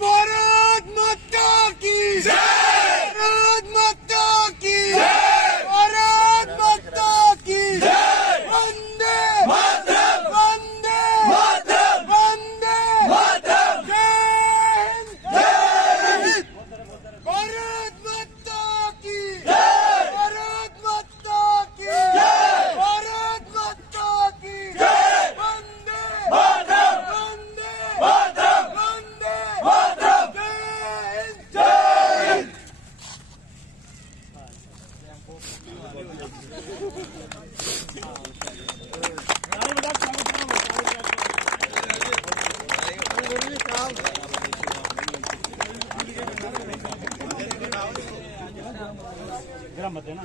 भारत माता की जय, भारत माता की जय, भारत माता की जय, वंदे मातरम, वंदे मातरम, वंदे मातरम, जय हिंद, भारत माता की जय, भारत माता की जय, भारत माता की जय, वंदे मातरम, वंदे मातरम, वंदे मातरम, जय हिंद। मत देना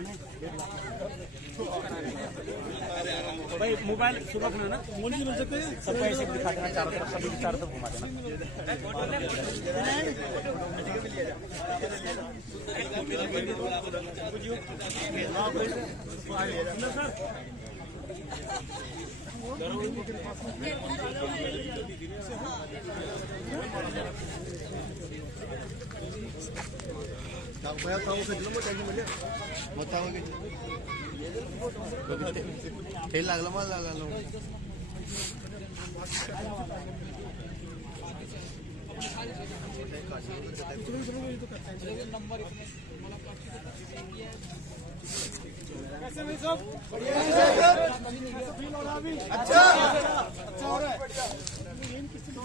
भाई, मोबाइल सुबह में ना मोदी मिल सकते हैं, सब ऐसे दिखा देना, चारों तरफ सभी चारों तरफ घुमा देना। खेळ लागला मला लागला अच्छा हो रहा है। तो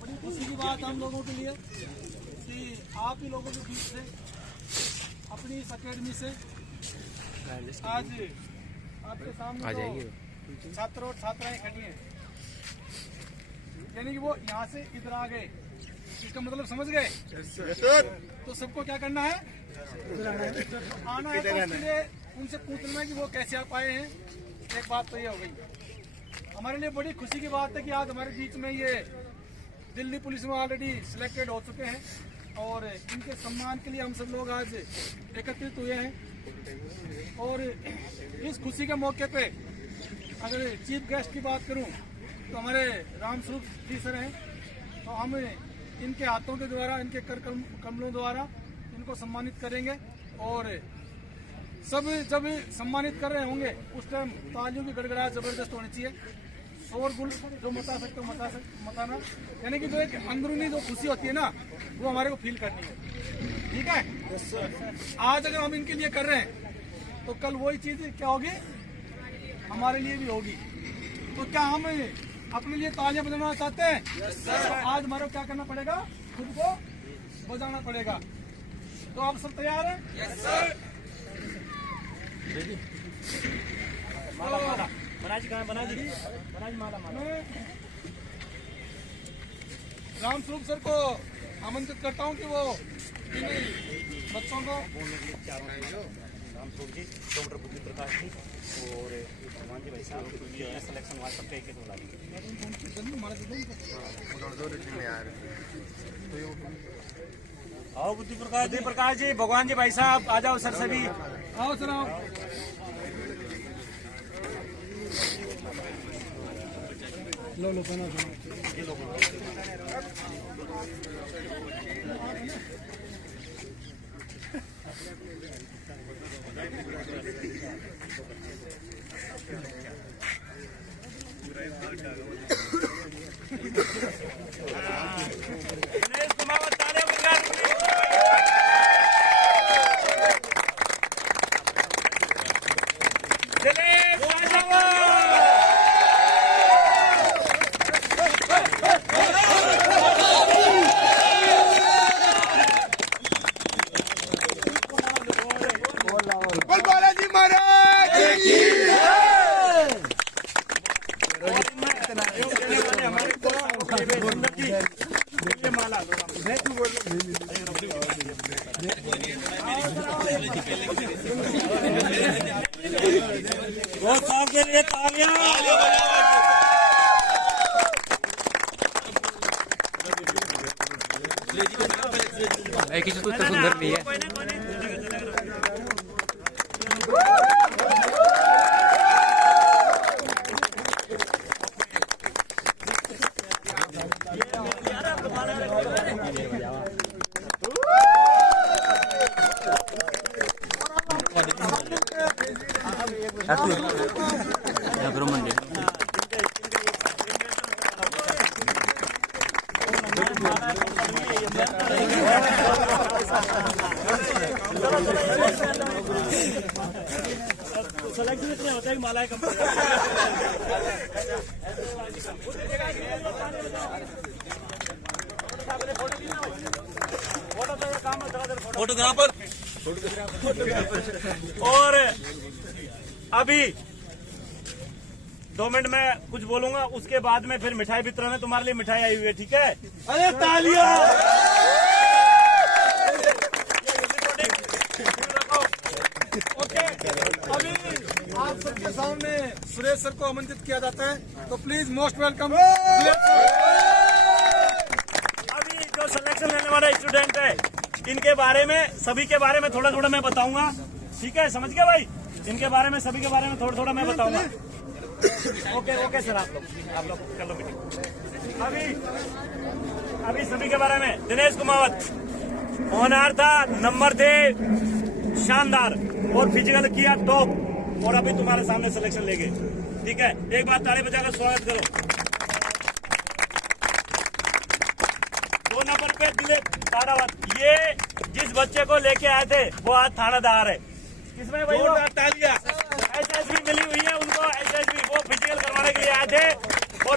बड़ी खुशी की बात हम लोगों के लिए कि आप ही लोगों के बीच से अपनी इस अकेडमी से आज आपके सामने तो छात्र और छात्राएं खड़ी हैं, यानी कि वो यहाँ से इधर आ गए, इसका मतलब समझ गए। तो सबको क्या करना है, आना है। तो उसके लिए उनसे पूछना है कि वो कैसे आ पाए हैं। एक बात तो ये हो गई, हमारे लिए बड़ी खुशी की बात है कि आज हमारे बीच में ये दिल्ली पुलिस में ऑलरेडी सिलेक्टेड हो चुके हैं और इनके सम्मान के लिए हम सब लोग आज एकत्रित हुए हैं। और इस खुशी के मौके पे अगर चीफ गेस्ट की बात करूं तो हमारे रामस्वरूप जी सर हैं, तो हम इनके हाथों के द्वारा, इनके कर कमलों द्वारा इनको सम्मानित करेंगे। और सब जब सम्मानित कर रहे होंगे उस टाइम तालियों की गड़गड़ाहट जबरदस्त होनी चाहिए, शोरगुल जो मचा सकते हो मचाना, यानी कि जो एक अंदरूनी जो खुशी होती है ना, वो हमारे को फील करनी है। ठीक है, आज अगर हम इनके लिए कर रहे हैं तो कल वही चीज क्या होगी, हमारे लिए भी होगी। तो क्या हम अपने लिए तालियां बजाना चाहते हैं? तो आज हमारे को क्या करना पड़ेगा, खुद को बजाना पड़ेगा। तो आप सब तैयार हैं? Yes sir. माला माला बनाजी कहाँ, बनाजी माला माला। रामस्वरूप सर को आमंत्रित करता हूं कि वो इन बच्चों को, रामस्वरूप जी, डॉक्टर बुद्धि प्रकाश जी और भगवान जी भाई साहब सिलेक्शन हुआ, सबका एक बुला आओ। बुद्धि प्रकाश जी, भगवान जी भाई साहब आ जाओ सर, सभी आओ सर आओ। लो बना बालाजी महाराज की वो साहब के लिए तालियां। एक ही तो सुंदर नहीं है। सिलेक्शन इतने होते हैं कि माला कम फोटोग्राफर और अभी 2 मिनट में कुछ बोलूंगा, उसके बाद में फिर मिठाई वितरण है। तुम्हारे लिए मिठाई आई हुई है, ठीक है? अरे तालियां। ओके, अभी आप सबके सामने सुरेश सर को आमंत्रित किया जाता है, तो प्लीज मोस्ट वेलकम। अभी जो सिलेक्शन लेने वाले स्टूडेंट है, इनके बारे में, सभी के बारे में थोड़ा थोड़ा मैं बताऊंगा, ठीक है? समझ गए भाई? इनके बारे में, सभी के बारे में थोड़ा थोड़ा मैं बताऊंगा। ओके सर, आप लोग कर लो मीटिंग। अभी सभी के बारे में, दिनेश कुमावत होनहार था, नंबर थे शानदार और फिजिकल किया टॉप, और अभी तुम्हारे सामने सिलेक्शन ले गए, ठीक है? एक बार ताली बजाकर स्वागत करो। 2 नंबर पे दिलीप तारावत, ये जिस बच्चे को लेके आए थे वो आज थानादार है। किसमें भाई? तालियां। SSB मिली हुई है उनको, SSB वो फिजिकल करवाने के लिए आए थे, और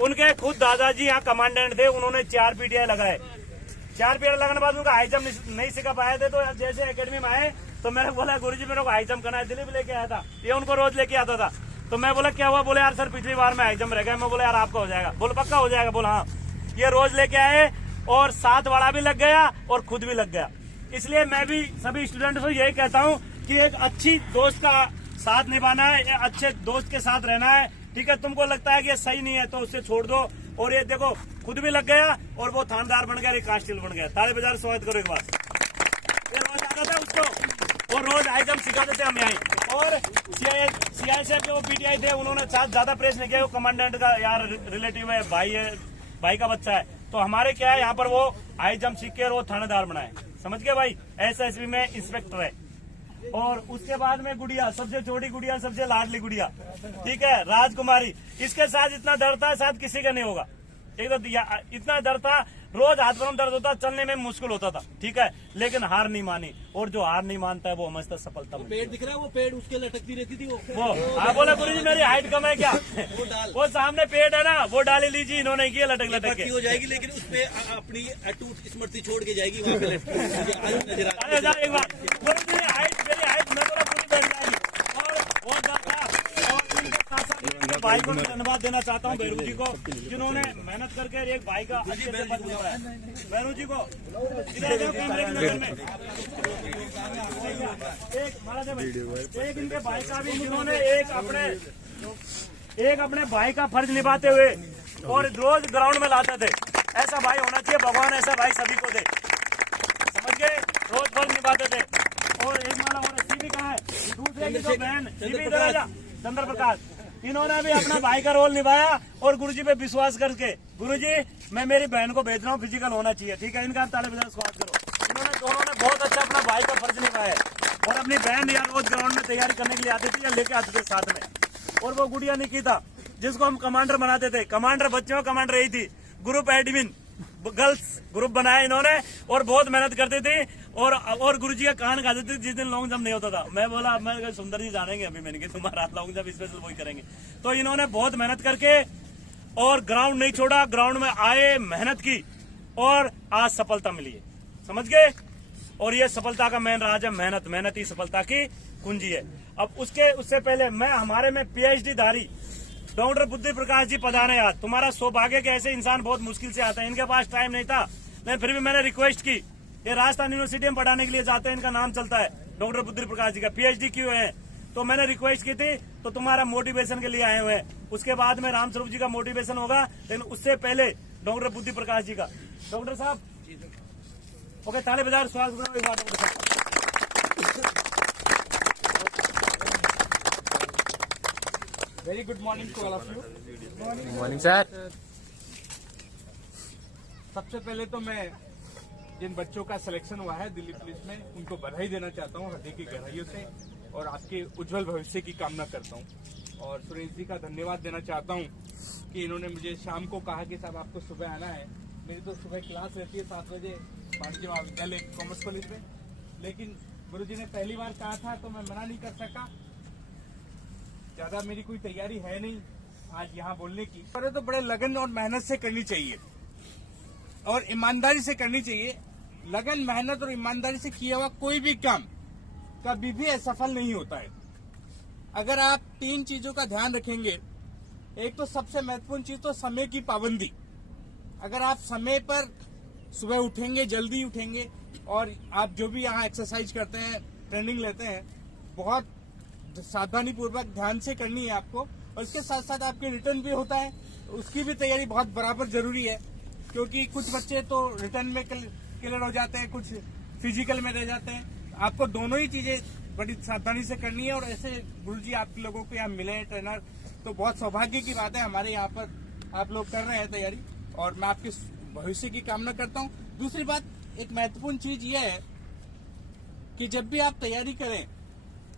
उनके खुद दादाजी यहाँ कमांडेंट थे, उन्होंने 4 PTI लगाए। 4 PTI लगाने के बाद उनका हाई जंप नहीं सिखा पाए थे, तो जैसे एकेडमी में आए तो मैंने बोला गुरुजी मेरे को हाई जंप करना है। दिलीप लेके आया था, ये उनको रोज लेके आता था। तो मैं बोला क्या हुआ? बोले यार सर पिछली बार में हाई जंप रह गया। मैं बोला यार आपका हो जाएगा। बोले पक्का हो जाएगा? बोला हाँ। ये रोज लेके आए और 7 वाड़ा भी लग गया और खुद भी लग गया। इसलिए मैं भी सभी स्टूडेंट्स को यही कहता हूँ कि एक अच्छी दोस्त का साथ निभाना है, अच्छे दोस्त के साथ रहना है, ठीक है? तुमको लगता है कि ये सही नहीं है तो उससे छोड़ दो। और ये देखो खुद भी लग गया और वो थानेदार बन गया, कांस्टेबल बन गया। ताली बजा स्वागत करो एक बार। ये रोज आता था उसको और रोज हाई जंप सिखाते थे हम यहाँ। और CISF के वो PTI थे, उन्होंने ज्यादा प्रेस नहीं किया, वो कमांडेंट का यार रिलेटिव है, भाई का बच्चा है। तो हमारे क्या है यहाँ पर वो हाई जंप सीख के वो थानेदार बनाए, समझ गए भाई? SSB में इंस्पेक्टर है। और उसके बाद में गुड़िया, सबसे छोटी गुड़िया, सबसे लाडली गुड़िया, ठीक है? राजकुमारी। इसके साथ इतना डर था, शायद किसी का नहीं होगा। एक तो इतना डर था, रोज हाथ में दर्द होता, चलने में मुश्किल होता था, ठीक है? लेकिन हार नहीं मानी, और जो हार नहीं मानता है वो हमेशा सफलता। पेड़ दिख रहा है, वो पेड़ उसके लटकती रहती थी वो आप बोला गुरुजी मेरी हाइट कम है क्या? वो सामने पेड़ है ना, वो डाली लीजिए, इन्होंने की लटक के हो जाएगी, लेकिन उस पे अपनी अटूट स्मृति छोड़ के जाएगी वहाँ पे एक बार गुरुजी हाइट, मेरी हाइट मैं बोला पूरी बैठ जाएगी। और वो था, और इनके साथ भाई को मैं धन्यवाद देना चाहता हूँ, भैरू जी को, जिन्होंने मेहनत करके एक भाई का अच्छे से पद दिलवाया। भैरू जी को इधर कैमरे की नजर में एक इनके भाई का भी, जिन्होंने एक अपने भाई का फर्ज निभाते हुए और रोज ग्राउंड में लाते थे। ऐसा भाई होना चाहिए, भगवान ऐसा भाई सभी को दे, समझ गए? रोज फर्ज निभाते थे। और एक माला और सीबी कहाँ है? दूसरे की जो बहन चंद्र प्रकाश, इन्होंने भी अपना भाई का रोल निभाया और गुरुजी पे विश्वास करके, गुरुजी मैं मेरी बहन को भेज रहा हूँ, फिजिकल होना चाहिए, ठीक है? इनका ताली बजा स्वागत करो। इन्होंने दोनों ने बहुत अच्छा अपना भाई का फर्ज निभाया और अपनी बहन यार रोज ग्राउंड में तैयारी करने के लिए आती थी या लेके आते थे साथ में। और वो गुड़िया निकिता, जिसको हम कमांडर बनाते थे, कमांडर बच्चों का कमांडर यही थी, ग्रुप एडमिन गर्ल्स ग्रुप बनाया इन्होंने और बहुत मेहनत करती थी और गुरुजी का कान खाते थे जिस दिन लॉन्ग जंप नहीं होता था। मैं बोला मैं सुंदर जी जानेंगे अभी, मैंने कहा तुम्हारा लॉन्ग जंप स्पेशल वही करेंगे। तो इन्होंने बहुत मेहनत करके और ग्राउंड नहीं छोड़ा, ग्राउंड में आए, मेहनत की और आज सफलता मिली है, समझ गए? और ये सफलता का मेन राज है मेहनत, मेहनत ही सफलता की कुंजी है। अब उससे पहले मैं हमारे में PhD धारी डॉक्टर बुद्धि प्रकाश जी पधारे। आज तुम्हारा सौभाग्य के ऐसे इंसान बहुत मुश्किल से आता है, इनके पास टाइम नहीं था, लेकिन फिर भी मैंने रिक्वेस्ट की, ये राजस्थान यूनिवर्सिटी में पढ़ाने के लिए जाते हैं, इनका नाम चलता है डॉक्टर बुद्धि प्रकाश जी का, PhD किए हैं। तो मैंने रिक्वेस्ट की थी, तो तुम्हारा मोटिवेशन के लिए आए हुए हैं। उसके बाद में रामस्वरूप जी का मोटिवेशन होगा, लेकिन उससे पहले डॉक्टर बुद्धि प्रकाश जी का। डॉक्टर साहब ओके, ताली बजा स्वागत करो एक बार डॉक्टर साहब। Very good morning to all of you. Good morning, sir. सबसे पहले तो मैं जिन बच्चों का सिलेक्शन हुआ है दिल्ली पुलिस में उनको बधाई देना चाहता हूँ हृदय की गहराइयों से और आपके उज्जवल भविष्य की कामना करता हूँ। और सुरेश जी का धन्यवाद देना चाहता हूँ कि इन्होंने मुझे शाम को कहा कि साहब आपको सुबह आना है। मेरी तो सुबह क्लास रहती है 7 बजे भारतीय महाविद्यालय कॉमर्स कॉलेज में, लेकिन गुरुजी ने पहली बार कहा था तो मैं मना नहीं कर सका। ज्यादा मेरी कोई तैयारी है नहीं आज यहाँ बोलने की, पर तो बड़े लगन और मेहनत से करनी चाहिए और ईमानदारी से करनी चाहिए। लगन, मेहनत और ईमानदारी से किया हुआ कोई भी काम कभी भी असफल नहीं होता है। अगर आप 3 चीजों का ध्यान रखेंगे, एक तो सबसे महत्वपूर्ण चीज तो समय की पाबंदी। अगर आप समय पर सुबह उठेंगे, जल्दी उठेंगे और आप जो भी यहाँ एक्सरसाइज करते हैं, ट्रेनिंग लेते हैं, बहुत सावधानी पूर्वक ध्यान से करनी है आपको। और इसके साथ साथ आपके रिटर्न भी होता है, उसकी भी तैयारी बहुत बराबर जरूरी है, क्योंकि कुछ बच्चे तो रिटर्न में क्लियर हो जाते हैं, कुछ फिजिकल में रह जाते हैं। आपको दोनों ही चीजें बड़ी सावधानी से करनी है। और ऐसे गुरुजी आप लोगों को यहाँ मिले हैं ट्रेनर, तो बहुत सौभाग्य की बात है। हमारे यहाँ पर आप लोग कर रहे हैं तैयारी और मैं आपके भविष्य की कामना करता हूँ। दूसरी बात, एक महत्वपूर्ण चीज ये है कि जब भी आप तैयारी करें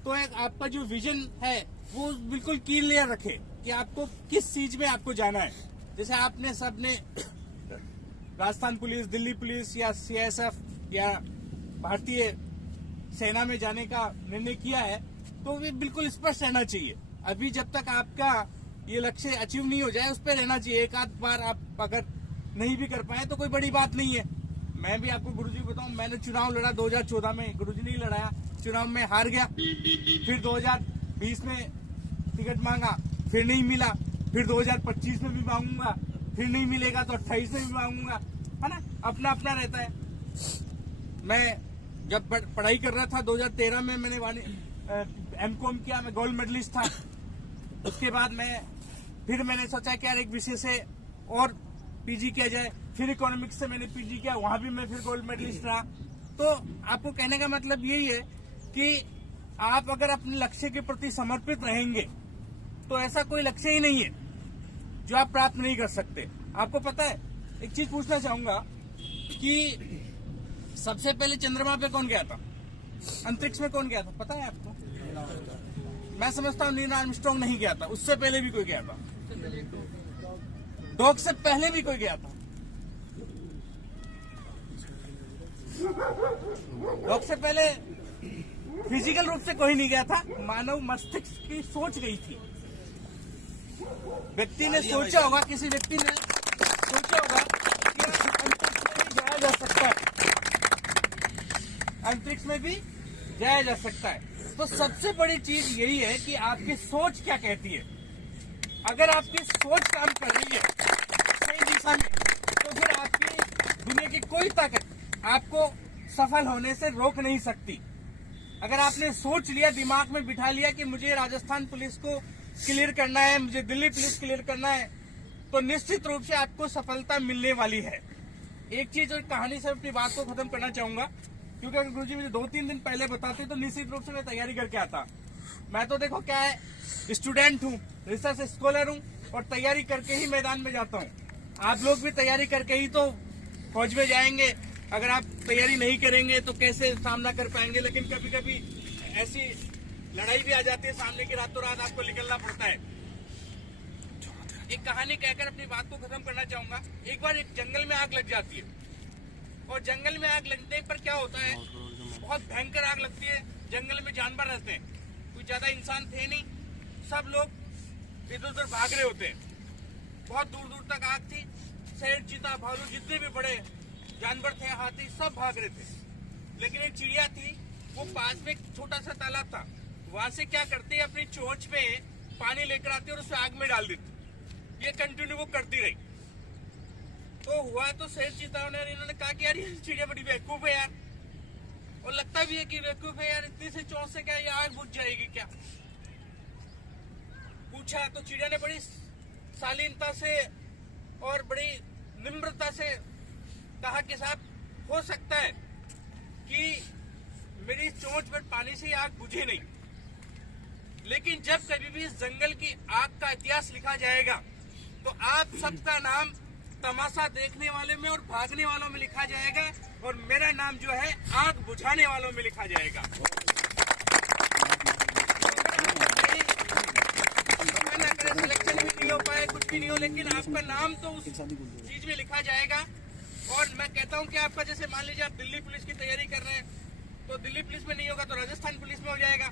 तो एक आपका जो विजन है वो बिल्कुल क्लियर रखे कि आपको किस चीज में आपको जाना है। जैसे आपने सबने राजस्थान पुलिस, दिल्ली पुलिस या CSF या भारतीय सेना में जाने का निर्णय किया है, तो वे बिल्कुल स्पष्ट रहना चाहिए। अभी जब तक आपका ये लक्ष्य अचीव नहीं हो जाए उस पर रहना चाहिए। एक आध बार आप अगर नहीं भी कर पाए तो कोई बड़ी बात नहीं है। मैं भी आपको गुरुजी बताऊं, मैंने चुनाव लड़ा 2014 में, गुरुजी नहीं लड़ाया, चुनाव में हार गया। फिर 2020 में टिकट मांगा, फिर नहीं मिला, फिर 2025 में भी मांगूंगा, फिर नहीं मिलेगा तो 28 में भी मांगूंगा, है ना, अपना अपना रहता है। मैं जब पढ़ाई कर रहा था 2013 में मैंने M.Com किया, मैं गोल्ड मेडलिस्ट था। उसके बाद मैंने सोचा कि यार एक विषय से और PG किया जाए, फिर इकोनॉमिक्स से मैंने PG किया, वहां भी मैं फिर गोल्ड मेडलिस्ट रहा। तो आपको कहने का मतलब यही है कि आप अगर अपने लक्ष्य के प्रति समर्पित रहेंगे तो ऐसा कोई लक्ष्य ही नहीं है जो आप प्राप्त नहीं कर सकते। आपको पता है, एक चीज पूछना चाहूंगा कि सबसे पहले चंद्रमा पे कौन गया था, अंतरिक्ष में कौन गया था, पता है आपको? मैं समझता हूँ नील आर्मस्ट्रांग नहीं गया था, उससे पहले भी कोई गया था, डॉग से पहले भी कोई गया था, डॉग से पहले फिजिकल रूप से कोई नहीं गया था, मानव मस्तिष्क की सोच गई थी। व्यक्ति ने सोचा होगा, किसी व्यक्ति ने सोचा होगा कि अंतरिक्ष में भी जाया जा सकता है, अंतरिक्ष में भी जाया जा सकता है। तो सबसे बड़ी चीज यही है कि आपकी सोच क्या कहती है। अगर आपकी सोच काम कर रही है सही दिशा में, तो फिर आपकी दुनिया की कोई ताकत आपको सफल होने से रोक नहीं सकती। अगर आपने सोच लिया, दिमाग में बिठा लिया कि मुझे राजस्थान पुलिस को क्लियर करना है, मुझे दिल्ली पुलिस क्लियर करना है, तो निश्चित रूप से आपको सफलता मिलने वाली है। एक चीज और कहानी से अपनी बात को खत्म करना चाहूंगा, क्योंकि अगर गुरुजी मुझे 2-3 दिन पहले बताते तो निश्चित रूप से मैं तैयारी करके आता। मैं तो देखो क्या है, स्टूडेंट हूँ, रिसर्च स्कॉलर हूँ और तैयारी करके ही मैदान में जाता हूँ। आप लोग भी तैयारी करके ही तो फौज में जाएंगे। अगर आप तैयारी नहीं करेंगे तो कैसे सामना कर पाएंगे। लेकिन कभी कभी ऐसी लड़ाई भी आ जाती है सामने की, रातों रात आपको निकलना पड़ता है। एक कहानी कहकर अपनी बात को खत्म करना चाहूंगा। एक बार एक जंगल में आग लग जाती है और जंगल में आग लगने पर क्या होता है, बहुत भयंकर आग लगती है। जंगल में जानवर रहते हैं, कोई ज्यादा इंसान थे नहीं, सब लोग इधर उधर भाग रहे होते हैं। बहुत दूर दूर तक आग थी, शेर, चीता, भालू, जितने भी बड़े जानवर थे, हाथी, सब भाग रहे थे। लेकिन एक चिड़िया थी, वो पास में एक छोटा सा तालाब था, वहां से क्या करती, अपनी चोंच पे पानी लेकर आती और उसे आग में डाल देती। ये कंटिन्यू वो करती रही। तो हुआ तो शेर, चीता ने इन्होंने कहा कि यार ये चिड़िया बड़ी बेवकूफ है यार, और लगता भी है कि बेवकूफ है यार, इतनी सी चोंच से क्या ये आग बुझ जाएगी क्या? पूछा तो चिड़िया ने बड़ी शालीनता से और बड़ी निम्रता से कहा कि साहब हो सकता है कि मेरी चोंच पर पानी से आग बुझे नहीं, लेकिन जब कभी भी इस जंगल की आग का इतिहास लिखा जाएगा तो आप सबका नाम तमाशा देखने वाले में और भागने वालों में लिखा जाएगा, और मेरा नाम जो है आग बुझाने वालों में लिखा जाएगा। सिलेक्शन भी नहीं हो पाए, कुछ भी नहीं हो, लेकिन आपका नाम तो उस चीज में लिखा जाएगा। और मैं कहता हूं कि आपका, जैसे मान लीजिए आप दिल्ली पुलिस की तैयारी कर रहे हैं, तो दिल्ली पुलिस में नहीं होगा तो राजस्थान पुलिस में हो जाएगा,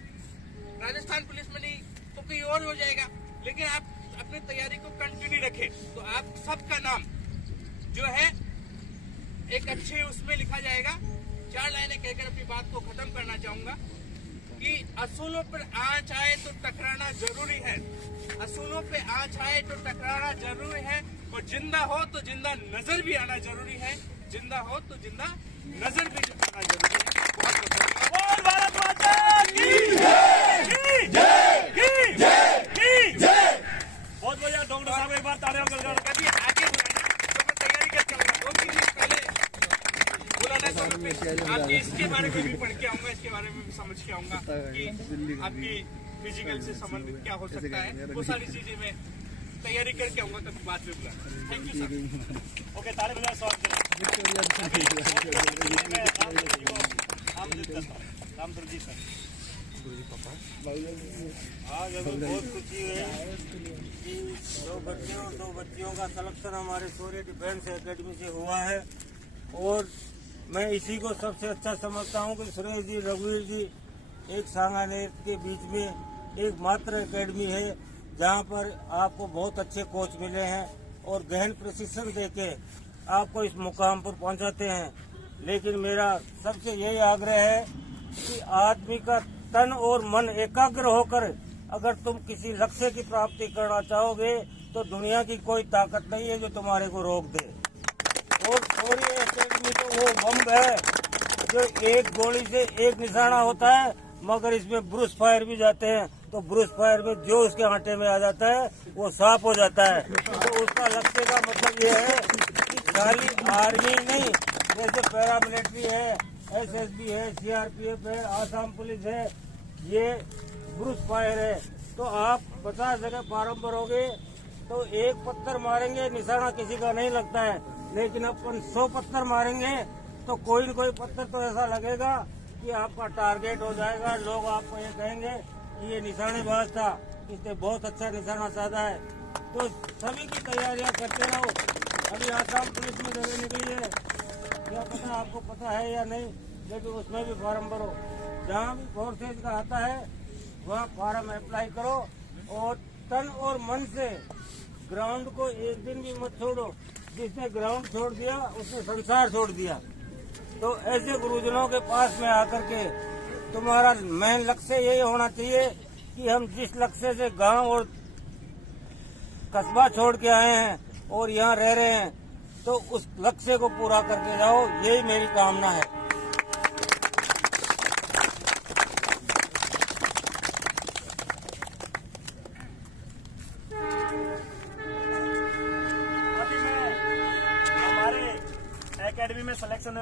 राजस्थान पुलिस में नहीं तो कोई और हो जाएगा। लेकिन आप अपनी तैयारी को कंटिन्यू रखें तो आप सबका नाम जो है एक अच्छे उसमें लिखा जाएगा। 4 लाइनें कहकर अपनी बात को खत्म करना चाहूंगा कि असूलों पर आंच आए तो टकराना जरूरी है, असूलों पे आंच आए तो टकराना जरूरी है, और जिंदा हो तो जिंदा नजर भी आना जरूरी है, जिंदा हो तो जिंदा नजर भी आना जरूरी है। बहुत भारत माता की जय। बहुत बढ़िया डॉक्टर साहब, एक बार तालियां बजाओ। कभी आगे बुलाना तो मैं तैयारी कर चलूंगा। 2-3 दिन पहले बुलाना तो आपकी इसके बारे में भी पढ़ के आऊंगा, इसके बारे में भी समझ के आऊंगा कि आपकी फिजिकल से संबंधित क्या हो सकता है, वो सारी चीजें मैं तैयारी करके आऊंगा, तभी बाद में बुलाना। Thank you sir. ओके, ताली बजाओ स्वागत रामदुर जी सर। आज हमें बहुत खुशी है कि 2 बच्चे और 2 बच्चियों का सिलेक्शन हमारे शौर्य डिफेंस एकेडमी से हुआ है, और मैं इसी को सबसे अच्छा समझता हूं कि सुरेश जी, रघुवीर जी, एक सांगानेर के बीच में एक मात्र एकेडमी है जहां पर आपको बहुत अच्छे कोच मिले हैं और गहन प्रशिक्षण देके आपको इस मुकाम पर पहुंचाते हैं। लेकिन मेरा सबसे यही आग्रह है कि आदमी का तन और मन एकाग्र होकर अगर तुम किसी लक्ष्य की प्राप्ति करना चाहोगे तो दुनिया की कोई ताकत नहीं है जो तुम्हारे को रोक दे। और ये एकेडमी तो वो बम है जो एक गोली से एक निशाना होता है, मगर इसमें ब्रूस फायर भी जाते हैं, तो ब्रूस फायर में जो उसके आटे में आ जाता है वो साफ हो जाता है। तो उसका लक्ष्य का मतलब ये है कि खाली आर्मी नहीं, जैसे पैरामिलिट्री है, SSB है, CRPF है, आसाम पुलिस है, ये ब्रूस फायर है। तो आप 50 जगह फार्म भरोगे तो एक पत्थर मारेंगे, निशाना किसी का नहीं लगता है, लेकिन अपन 100 पत्थर मारेंगे तो कोई न कोई पत्थर तो ऐसा लगेगा कि आपका टारगेट हो जाएगा। लोग आपको ये कहेंगे कि ये निशानेबाज था, इसने बहुत अच्छा निशाना साधा है। तो सभी की तैयारियां करते रहो। अभी आसाम पुलिस में जगह निकली है, क्या पता आपको पता है या नहीं, लेकिन उसमें भी फार्म भरो। जहाँ भी फोर्सेज का आता है वहाँ फार्म अप्लाई करो, और तन और मन से ग्राउंड को एक दिन भी मत छोड़ो। जिसने ग्राउंड छोड़ दिया उसने संसार छोड़ दिया। तो ऐसे गुरुजनों के पास में आकर के तुम्हारा मेन लक्ष्य यही होना चाहिए कि हम जिस लक्ष्य से गांव और कस्बा छोड़ के आए हैं और यहाँ रह रहे हैं, तो उस लक्ष्य को पूरा करके जाओ, यही मेरी कामना है। एकेडमी में सिलेक्शन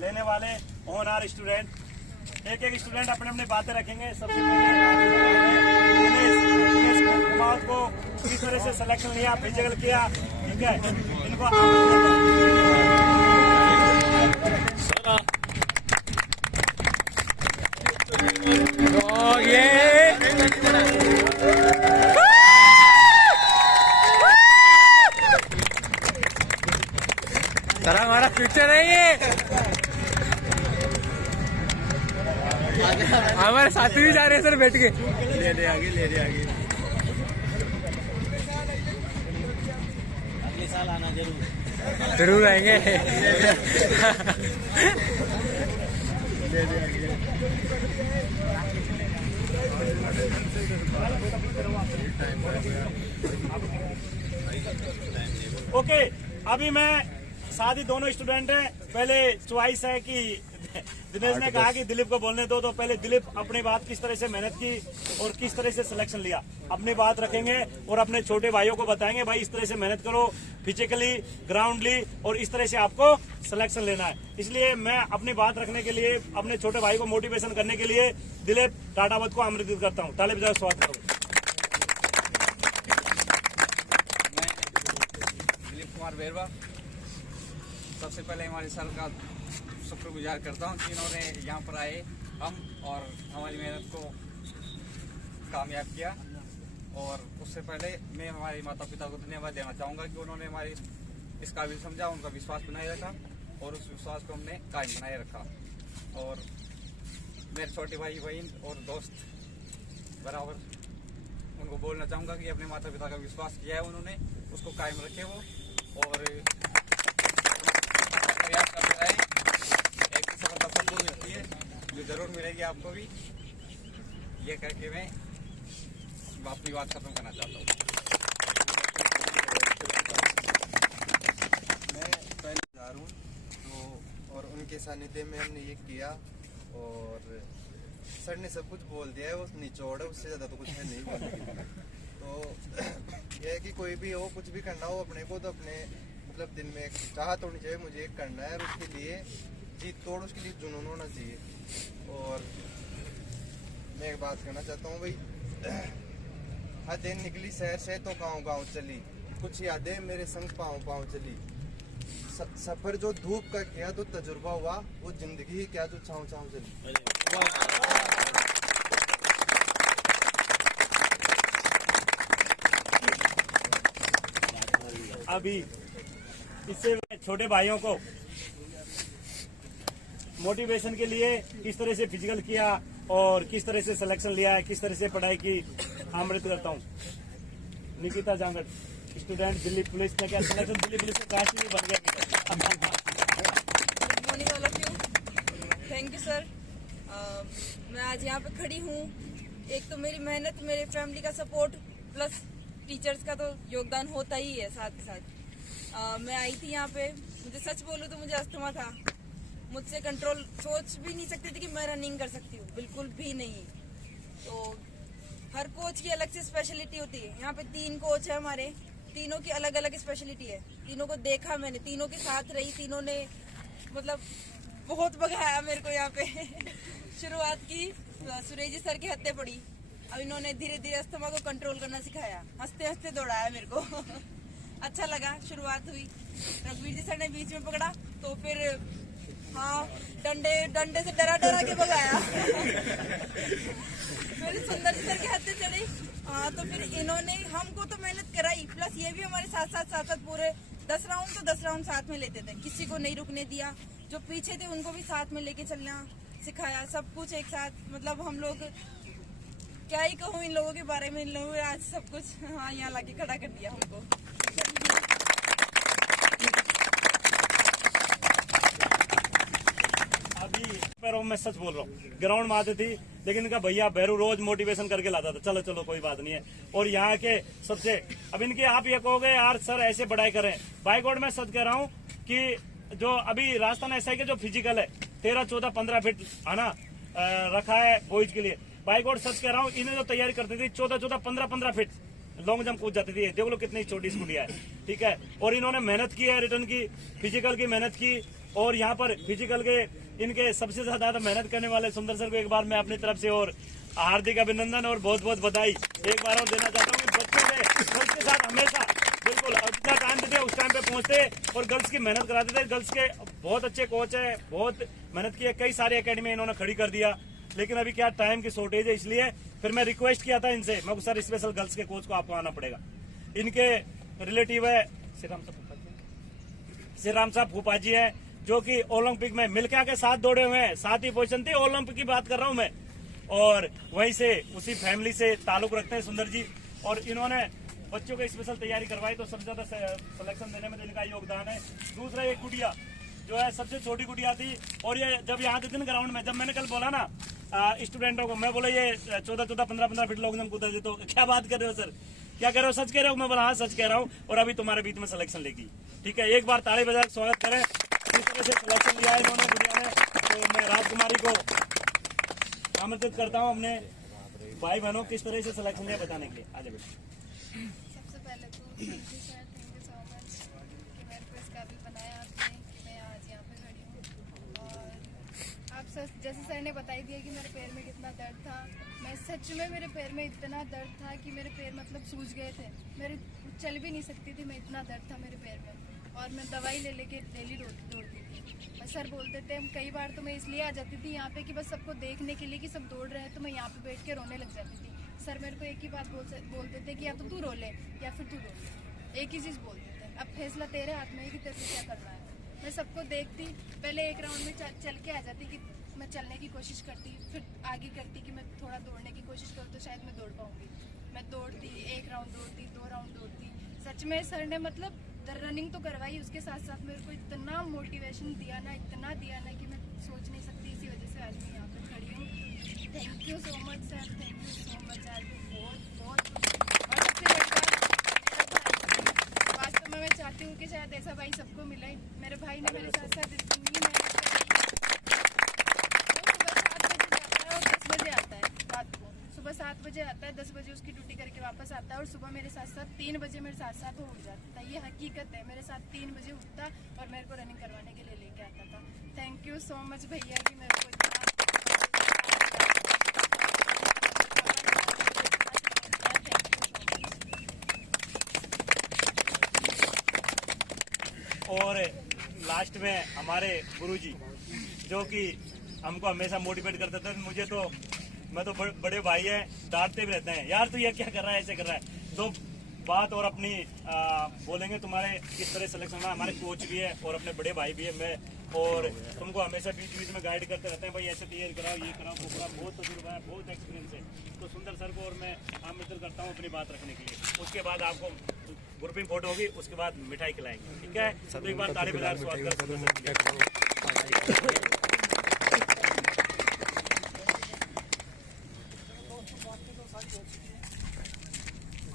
लेने वाले होनहार स्टूडेंट, एक स्टूडेंट अपने अपने बातें रखेंगे। सबसे पहले को किस तरह से सिलेक्शन लिया, फिजिकल किया, ठीक है, इनको सर हमारा फ्यूचर है ये, हमारे साथ भी जा रहे हैं सर, बैठ के ले दे आगे। अगले साल आना जरूर आएंगे। ओके, अभी मैं साथ ही दोनों स्टूडेंट हैं। पहले चॉइस है कि दिनेश ने कहा कि दिलीप को बोलने दो, तो पहले दिलीप अपनी बात किस तरह से मेहनत की और किस तरह से सिलेक्शन लिया अपनी बात रखेंगे, और अपने छोटे भाइयों को बताएंगे भाई इस तरह से मेहनत करो, फिजिकली, ग्राउंडली, और इस तरह से आपको सिलेक्शन लेना है। इसलिए मैं अपनी बात रखने के लिए, अपने छोटे भाई को मोटिवेशन करने के लिए दिलीप टाटावत को आमंत्रित करता हूँ। ताली बजाओ, स्वागत करो। कुमार बेरवा। सबसे पहले हमारे सर का शुक्रगुजार करता हूँ कि इन्होंने यहाँ पर आए हम और हमारी मेहनत को कामयाब किया। और उससे पहले मैं हमारे माता पिता को धन्यवाद देना चाहूँगा कि उन्होंने हमारे इस काबिल समझा, उनका विश्वास बनाए रखा और उस विश्वास को हमने कायम बनाए रखा। और मेरे छोटे भाई बहन और दोस्त बराबर उनको बोलना चाहूँगा कि अपने माता पिता का विश्वास किया है उन्होंने, उसको कायम रखे वो और प्रयास करते रहे। एक सफलता सबको मिलती है, जो जरूर मिलेगी आपको भी। ये करके मैं अपनी बात खत्म करना चाहता हूँ। मैं पहले जा रहा हूँ तो और उनके सानिध्य में हमने ये किया और सर ने सब कुछ बोल दिया है, वो निचोड़ है, उससे ज़्यादा तो कुछ है नहीं बोलने के लिए। तो यह है कि कोई भी हो, कुछ भी करना हो अपने को तो अपने मतलब दिन में एक चाहत होनी चाहिए, मुझे एक करना है और उसके लिए जीत तोड़, उसके लिए जुनून होना चाहिए। और मैं एक बात कहना चाहता हूँ भाई, हर दिन निकली शहर से तो गाँव गाँव चली, कुछ यादें मेरे संग पाँव पाँव चली। सफर जो धूप का किया तो तजुर्बा हुआ, वो जिंदगी क्या जो छाँव छाँव चली। अभी इससे छोटे भाइयों को मोटिवेशन के लिए किस तरह से फिजिकल किया और किस तरह से सिलेक्शन लिया है, किस तरह से पढ़ाई की, आमंत्रित करता हूँ। निकिता जांगड़, स्टूडेंट, दिल्ली पुलिस में। क्या सिलेक्शन दिल्ली पुलिस में काश नहीं बन गया? Good morning all of you, thank you sir. मैं आज यहाँ पे खड़ी हूँ, एक तो मेरी मेहनत, मेरे फैमिली का सपोर्ट प्लस टीचर्स का तो योगदान होता ही है साथ के साथ। मैं आई थी यहाँ पे, मुझे सच बोलूँ तो मुझे अस्थमा था, मुझसे कंट्रोल सोच भी नहीं सकती थी कि मैं रनिंग कर सकती हूँ, बिल्कुल भी नहीं। तो हर कोच की अलग से स्पेशलिटी होती है। यहाँ पे 3 कोच है हमारे, तीनों की अलग अलग स्पेशलिटी है। तीनों को देखा मैंने, तीनों के साथ रही, तीनों ने मतलब बहुत भगाया मेरे को यहाँ पे। शुरुआत की सुरेश जी सर के हत्थे पड़ी, अब इन्होंने धीरे धीरे अस्थमा को कंट्रोल करना सिखाया, हंसते हंसते दौड़ाया मेरे को। अच्छा लगा, शुरुआत हुई। रघुवीर जी सर ने बीच में पकड़ा तो फिर हाँ डंडे से डरा के भगाया। फिर सुंदर जी सर के हत्थे चढ़ी, हाँ तो फिर इन्होंने हमको तो मेहनत कराई, प्लस ये भी हमारे साथ पूरे 10 राउंड तो 10 राउंड साथ में लेते थे, किसी को नहीं रुकने दिया। जो पीछे थे उनको भी साथ में लेके चलना सिखाया, सब कुछ एक साथ। मतलब हम लोग क्या ही कहूँ इन लोगों के बारे में, इन लोगों ने आज सब कुछ हाँ यहाँ लाके खड़ा कर दिया हमको। अभी पैरों में सच बोल रहा हूँ, ग्राउंड में आती थी लेकिन इनका भैया भैरू रोज मोटिवेशन करके लाता था, चलो चलो कोई बात नहीं है। और यहाँ के सबसे, अब इनके आप ये कहोगे यार सर ऐसे बढ़ाई करें, बाई गॉड मैं सच कह रहा हूँ कि जो अभी राजस्थान ऐसा है कि जो फिजिकल है 13, 14, 15 फीट आना रखा है बॉयज के लिए। बाई गॉड सच कह रहा हूँ, इन्हें जो तैयारी करती थी 14, 15 फीट लॉन्ग जंप कूद जाती थी। देख लो कितनी छोटी स्कूलिया है, ठीक है। और इन्होंने मेहनत की है, रिटर्न की, फिजिकल की मेहनत की। और यहाँ पर फिजिकल के इनके सबसे ज्यादा मेहनत करने वाले सुंदर सर को एक बार मैं अपनी तरफ से और हार्दिक अभिनंदन और बहुत बहुत बधाई एक बार और देना चाहता हूँ कि बच्चों के साथ हमेशा बिल्कुल जितना टाइम देते उस टाइम पे पहुंचते और गर्ल्स की मेहनत कराते थे। गर्ल्स के बहुत अच्छे कोच है, बहुत मेहनत की है, कई सारी अकेडमी इन्होंने खड़ी कर दिया। लेकिन अभी क्या टाइम की शॉर्टेज है, इसलिए फिर मैं रिक्वेस्ट किया था इनसे, मैं सर स्पेशल गर्ल्स के कोच को आपको आना पड़ेगा। इनके रिलेटिव है श्री राम साहब फूफा जी है, जो कि ओलंपिक में मिल्खा के साथ दौड़े हुए हैं, 7वीं पोजीशन थी, ओलंपिक की बात कर रहा हूं मैं। और वहीं से उसी फैमिली से ताल्लुक रखते हैं सुंदर जी। और इन्होंने बच्चों की स्पेशल तैयारी करवाई, तो सबसे ज्यादा सिलेक्शन देने में इनका योगदान है। दूसरा एक गुड़िया जो है सबसे छोटी गुड़िया थी, और ये जब यहाँ आते थे ग्राउंड में, जब मैंने कल बोला ना स्टूडेंटों को, मैं बोला ये 14, 15 फीट लॉन्ग जंप कूदा थे, तो क्या बात कर रहे हो सर, क्या कह रहे हो, सच कह रहे हो? मैं बोला हाँ सच कह रहा हूँ, और अभी तुम्हारे बीच में सिलेक्शन लेगी, ठीक है। एक बार ताली बजा के स्वागत करें। किस तरह से सिलेक्शन लिया है इन्होंने गुड़िया ने, तो मैं राजकुमारी को आमंत्रित करता हूँ अपने भाई बहनों किस तरह से सिलेक्शन लिया बताने के लिए। आ जाए। सबसे पहले तो thank you sir, thank you so much कि मेरे को इस काबिल बनाया आपने कि मैं आज यहाँ पे खड़ी हूँ। और आप सर जैसे सर ने बताई दिया कि मेरे पैर में कितना दर्द था, मैं सच में मेरे पैर में इतना दर्द था कि मेरे पैर मतलब सूज गए थे, मेरे चल भी नहीं सकती थी मैं, इतना दर्द था मेरे पैर में। मैं दवाई ले लेके डेली दौड़ती थी। और सर बोलते थे, कई बार तो मैं इसलिए आ जाती थी यहाँ पे कि बस सबको देखने के लिए कि सब दौड़ रहे हैं, तो मैं यहाँ पे बैठ के रोने लग जाती थी। सर मेरे को एक ही बात बोलते थे कि या तो तू रो ले या फिर तू रो ले, एक ही चीज़ बोलते थे। अब फैसला तेरे हाथ में है कि तेरे को क्या करना है। मैं सबको देखती, पहले एक राउंड में चल के आ जाती कि मैं चलने की कोशिश करती, फिर आगे करती कि मैं थोड़ा दौड़ने की कोशिश करूँ तो शायद मैं दौड़ पाऊंगी। मैं दौड़ती, एक राउंड दौड़ती, 2 राउंड दौड़ती। सच में सर ने मतलब रनिंग तो करवाई, उसके साथ साथ मेरे को इतना मोटिवेशन दिया ना, इतना दिया ना कि मैं सोच नहीं सकती। इसी वजह से आज मैं यहाँ पे खड़ी हूँ। Thank you so much sir, thank you so much. आज बहुत और फिर एक बात, वास्तव में मैं चाहती हूँ कि शायद ऐसा भाई सबको मिले। मेरे भाई ने मेरे साथ साथ इतनी मेहनत करी। 10 बजे आता है रात को, सुबह 7 बजे आता है, 10 बजे उसकी ड्यूटी करके वापस आता है और सुबह मेरे साथ साथ 3 बजे मेरे साथ साथ वो उठ जाता है। ये हकीकत है, मेरे साथ 3 बजे उठता और मेरे को रनिंग करवाने के लिए लेके आता था। थैंक यू सो मच भैया कि मेरे को और लास्ट में हमारे गुरुजी जो कि हमको हमेशा मोटिवेट करते थे। मैं तो बड़े भाई है, डांटते भी रहते हैं, यार तू ये क्या कर रहा है, ऐसे कर रहा है। तो बात और अपनी बोलेंगे तुम्हारे किस तरह सिलेक्शन हुआ। हमारे कोच भी है और अपने बड़े भाई भी है, मैं और तुमको हमेशा बीच बीच में गाइड करते रहते हैं, भाई ऐसे तैयारी कराओ, ये कराओ, वो कराओ। बहुत तजुर्बा है, बहुत एक्सपीरियंस है। तो सुंदर सर को और मैं आमंत्रित करता हूँ अपनी बात रखने के लिए। उसके बाद आपको ग्रुपिंग फोटो होगी, उसके बाद मिठाई खिलाएंगे, ठीक है। तो एक बार ताली बजाकर स्वागत कर।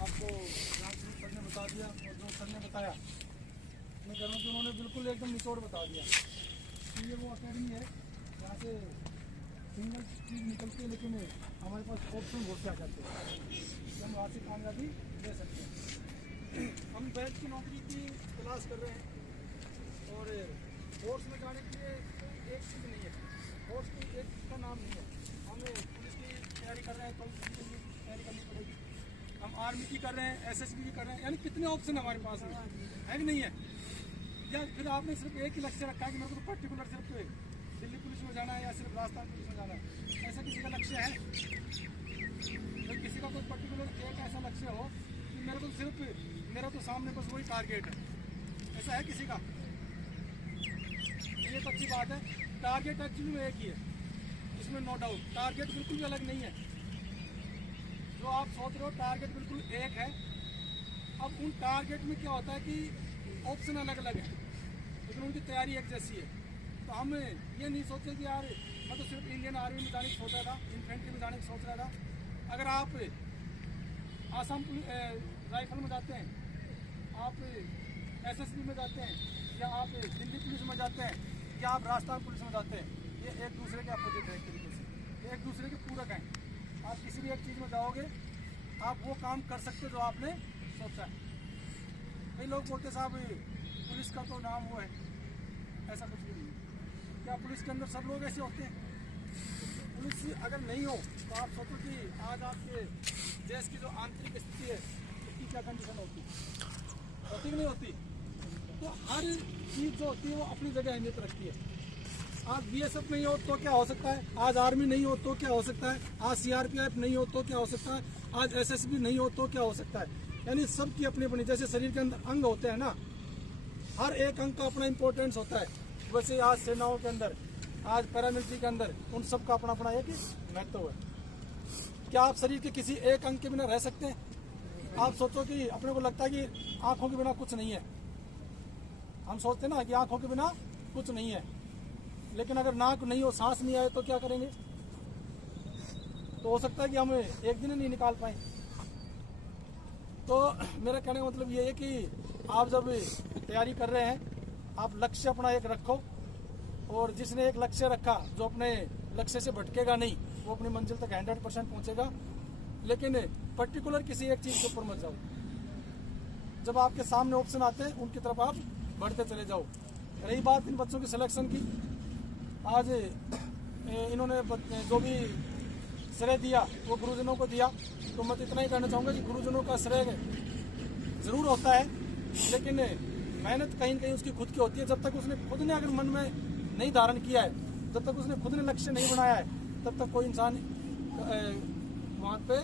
आपको सर ने बता दिया और जो सर ने बताया मैं कह रहा हूँ कि उन्होंने बिल्कुल एकदम निचोड़ बता दिया कि ये वो अकेडमी है यहाँ से सिंगल चीज़ निकलती है, लेकिन हमारे पास ऑप्शन बहुत से आ जाते हैं कि हम वहाँ से कामयाबी ले सकते हैं। हम बैंक की नौकरी की तलाश कर रहे हैं और फोर्स में जाने के लिए एक चीज़ नहीं है, फोर्स की एक का नाम नहीं है। हमें पुलिस की तैयारी कर रहे हैं तो तैयारी करनी पड़ेगी, हम आर्मी की कर रहे हैं, एसएसबी की कर रहे हैं, यानी कितने ऑप्शन हमारे पास में है कि नहीं है। या फिर आपने सिर्फ एक ही लक्ष्य रखा है कि मेरे को तो पर्टिकुलर सिर्फ दिल्ली पुलिस में जाना है या सिर्फ राजस्थान पुलिस में जाना है, ऐसा किसी का लक्ष्य है? तो किसी का कोई पर्टिकुलर एक ऐसा लक्ष्य हो कि मेरे को सिर्फ मेरा तो सामने बस वही टारगेट है, ऐसा है किसी का? ये तो अच्छी बात है। टारगेट एक्चुअली में एक ही है, इसमें नो डाउट टारगेट बिल्कुल भी अलग नहीं है। जो आप सोच रहे हो टारगेट बिल्कुल एक है। अब उन टारगेट में क्या होता है कि ऑप्शन अलग अलग है, लेकिन उनकी तैयारी एक जैसी है। तो हम ये नहीं सोचते कि यार मैं तो सिर्फ इंडियन आर्मी में जाने की सोच रहा था, इन्फेंट्री में जाने की सोच रहा था। अगर आप आसाम राइफल में जाते हैं, आप एसएसबी में जाते हैं, या आप दिल्ली पुलिस में जाते हैं, या आप राजस्थान पुलिस में जाते हैं, ये एक दूसरे के अपोजिट है, एक तरीके से ये एक दूसरे के पूरक हैं। आप किसी भी एक चीज़ में जाओगे, आप वो काम कर सकते जो आपने सोचा है। कई लोग बोलते साहब पुलिस का तो नाम वो है, ऐसा कुछ भी नहीं है। क्या पुलिस के अंदर सब लोग ऐसे होते हैं? पुलिस अगर नहीं हो तो आप सोचो कि आज आपके देश की जो आंतरिक स्थिति है उसकी क्या कंडीशन होती कि नहीं होती। तो हर चीज़ जो होती है वो अपनी जगह अहमियत रखती है। आज बीएसएफ नहीं हो तो क्या हो सकता है, आज आर्मी नहीं हो तो क्या हो सकता है, आज सीआरपीएफ नहीं हो तो क्या हो सकता है, आज एसएसबी नहीं हो तो क्या हो सकता है। यानी सबकी अपनी अपनी, जैसे शरीर के अंदर अंग होते हैं ना, हर एक अंग का अपना इम्पोर्टेंस होता है। वैसे आज सेनाओं के अंदर, आज पैरामिलिट्री के अंदर, उन सब का अपना अपना एक महत्व है। क्या आप शरीर के किसी एक अंग के बिना रह सकते हैं? आप सोचो कि अपने को लगता है कि आंखों के बिना कुछ नहीं है, हम सोचते ना कि आंखों के बिना कुछ नहीं है, लेकिन अगर नाक नहीं हो, सांस नहीं आए तो क्या करेंगे? तो हो सकता है कि हम एक दिन नहीं निकाल पाए। तो मेरा कहने का मतलब ये है कि आप जब तैयारी कर रहे हैं, आप लक्ष्य अपना एक रखो, और जिसने एक लक्ष्य रखा, जो अपने लक्ष्य से भटकेगा नहीं, वो अपनी मंजिल तक 100% पहुंचेगा। लेकिन पर्टिकुलर किसी एक चीज़ के ऊपर मत जाओ। जब आपके सामने ऑप्शन आते हैं उनकी तरफ आप बढ़ते चले जाओ। रही बात इन बच्चों की सिलेक्शन की, आज इन्होंने जो भी श्रेय दिया वो गुरुजनों को दिया, तो मैं तो इतना ही कहना चाहूँगा कि गुरुजनों का श्रेय ज़रूर होता है, लेकिन मेहनत कहीं न कहीं उसकी खुद की होती है। जब तक उसने खुद ने अगर मन में नहीं धारण किया है, जब तक उसने खुद ने लक्ष्य नहीं बनाया है, तब तक कोई इंसान वहाँ पे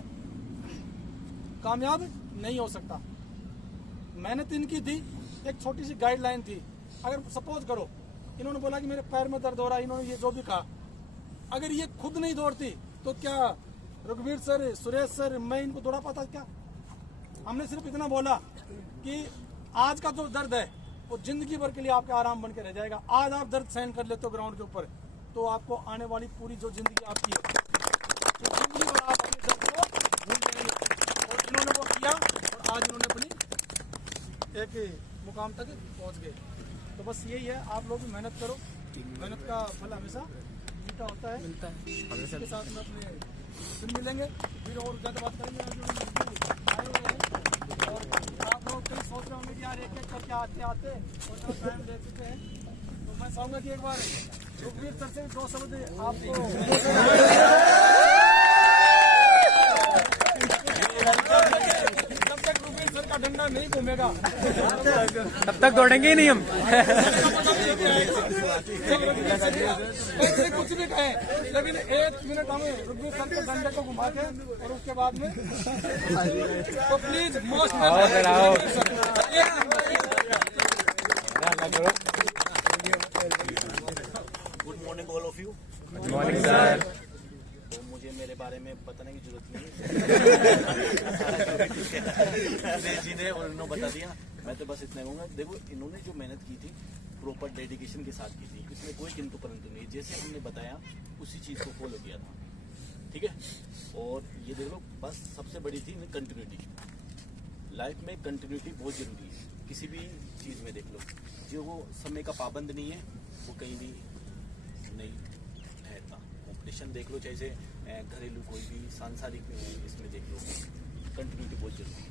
कामयाब नहीं हो सकता। मेहनत इनकी थी, एक छोटी सी गाइडलाइन थी। अगर सपोज करो इन्होंने बोला कि मेरे पैर में दर्द हो रहा है, इन्होंने ये जो भी कहा, अगर ये खुद नहीं दौड़ती तो क्या रघुवीर सर, सुरेश सर, मैं इनको दौड़ा पाता क्या? हमने सिर्फ इतना बोला कि आज का जो दर्द है वो जिंदगी भर के लिए आपके आराम बन के रह जाएगा। आज आप दर्द सहन कर लेते हो ग्राउंड के ऊपर, तो आपको आने वाली पूरी जो जिंदगी आपकी है, तो जिंदगी भर आप अपने दर्द को भूल जाएंगे। और इन्होंने वो किया और आज इन्होंने अपनी एक मुकाम तक पहुंच गए। तो बस यही है, आप लोग भी मेहनत करो, मेहनत का फल हमेशा मीठा होता है। इसके साथ में अपने फिर मिलेंगे, फिर और ज़्यादा बात करेंगे। और आप लोग कहीं सोच रहे होंगे कि यार एक एक करके आते आते और टाइम दे चुके हैं, तो मैं चाहूँगा कि एक बार रघुवीर सर से 2 शब्द आपको जब तक रघुवीर सर का डंडा नहीं घूमेगा तब तक दौड़ेंगे ही नहीं हम। कुछ भी कहें, लेकिन 1 मिनट हम रघुवीर सर के डंडे को घुमा के और उसके बाद में तो please most good morning all of you. Good morning sir. तो मुझे मेरे बारे में बताने की जरूरत नहीं है, जी ने और उन्होंने बता दिया। मैं तो बस इतना कहूँगा, देखो इन्होंने जो मेहनत की थी प्रॉपर डेडिकेशन के साथ की थी, इसमें कोई किंतु परंतु नहीं। जैसे हमने बताया उसी चीज़ को फॉलो किया था, ठीक है। और ये देख लो, बस सबसे बड़ी थी कंटिन्यूटी। लाइफ में कंटिन्यूटी बहुत जरूरी है, किसी भी चीज़ में देख लो। जो वो समय का पाबंद नहीं है वो कहीं भी नहीं ठहरता। कॉम्पिटिशन देख लो, जैसे घरेलू कोई भी सांसारिक इसमें देख लो, कंटिन्यूटी बहुत जरूरी है,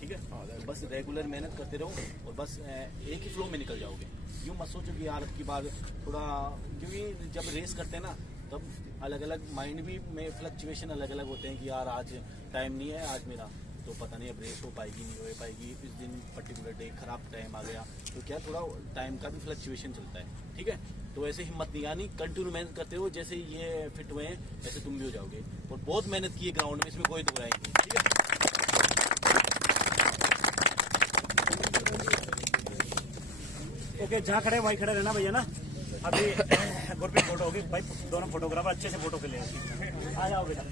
ठीक है। बस रेगुलर मेहनत करते रहो और बस एक ही फ्लो में निकल जाओगे। यूँ मत सोचो कि यार अब की बार थोड़ा, क्योंकि जब रेस करते हैं ना तब अलग अलग माइंड भी में फ्लक्चुएशन अलग अलग होते हैं कि यार आज टाइम नहीं है, आज मेरा तो पता नहीं अब रेस हो पाएगी नहीं हो पाएगी, इस दिन पर्टिकुलर डे खराब टाइम आ गया, तो क्या थोड़ा टाइम का भी फ्लक्चुएशन चलता है, ठीक है। तो ऐसे हिम्मत नहीं आनी, कंटिन्यू मेहनत करते हो। जैसे ये फिट हुए हैं वैसे तुम भी हो जाओगे। और बहुत मेहनत की है ग्राउंड में, इसमें कोई दो राय नहीं, ठीक है। ओके, जहाँ खड़े वहीं खड़े रहना भैया ना। अभी ग्रुप फोटो होगी भाई, दोनों फोटोग्राफर अच्छे से फोटो के लिए आ जाओ बेटा।